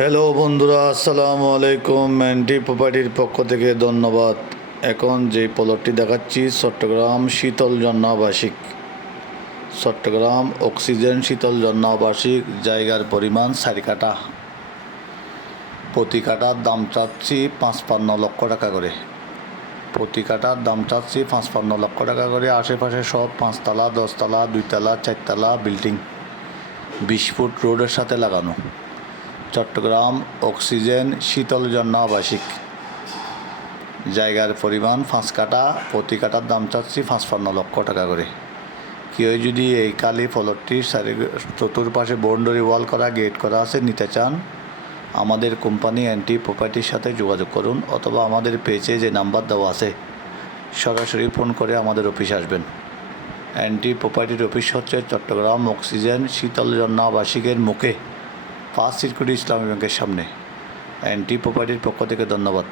Hello বন্ধুরা, আসসালামু আলাইকুম। ম্যান্টি প্রপার্টির পক্ষ থেকে ধন্যবাদ। এখন যে প্লটটি দেখাচ্ছি চট্টগ্রাম শীতলজন্য আবাসিক, চট্টগ্রাম অক্সিজেন শীতলজন্য আবাসিক। জায়গার পরিমাণ 4 কাঠা। প্রতি কাঠার দাম চাচ্ছি 55 লক্ষ টাকা করে। প্রতি কাঠার দাম চাচ্ছি 55 লক্ষ টাকা করে। আশেপাশে সব 5 তলা, 10 তলা, 2 তলা, 4 তলা বিল্ডিং, 20 ফুট রোডের সাথে লাগানো। চট্টগ্রাম অক্সিজেন শীতলজন্য আবাসিক। জায়গার পরিমাণ 5 কাঠা। প্রতি কাঠার দাম চাচ্ছি 55 লক্ষ টাকা করে। কেউ যদি এই কালি প্লটটির চতুর্পাশে বাউন্ডারি ওয়াল করা, গেট করা আছে নিতে চান, আমাদের কোম্পানি এনটি প্রপার্টির সাথে যোগাযোগ করুন, অথবা আমাদের পেজে যে নাম্বার দেওয়া আছে সরাসরি ফোন করে আমাদের অফিসে আসবেন। এনটি প্রপার্টির অফিস হচ্ছে চট্টগ্রাম অক্সিজেন শীতলজন্য আবাসিকের মুখে, ফার্স্ট সিকিউরিটি ইসলামী ব্যাংকের সামনে। এনটি প্রপার্টির পক্ষ থেকে ধন্যবাদ।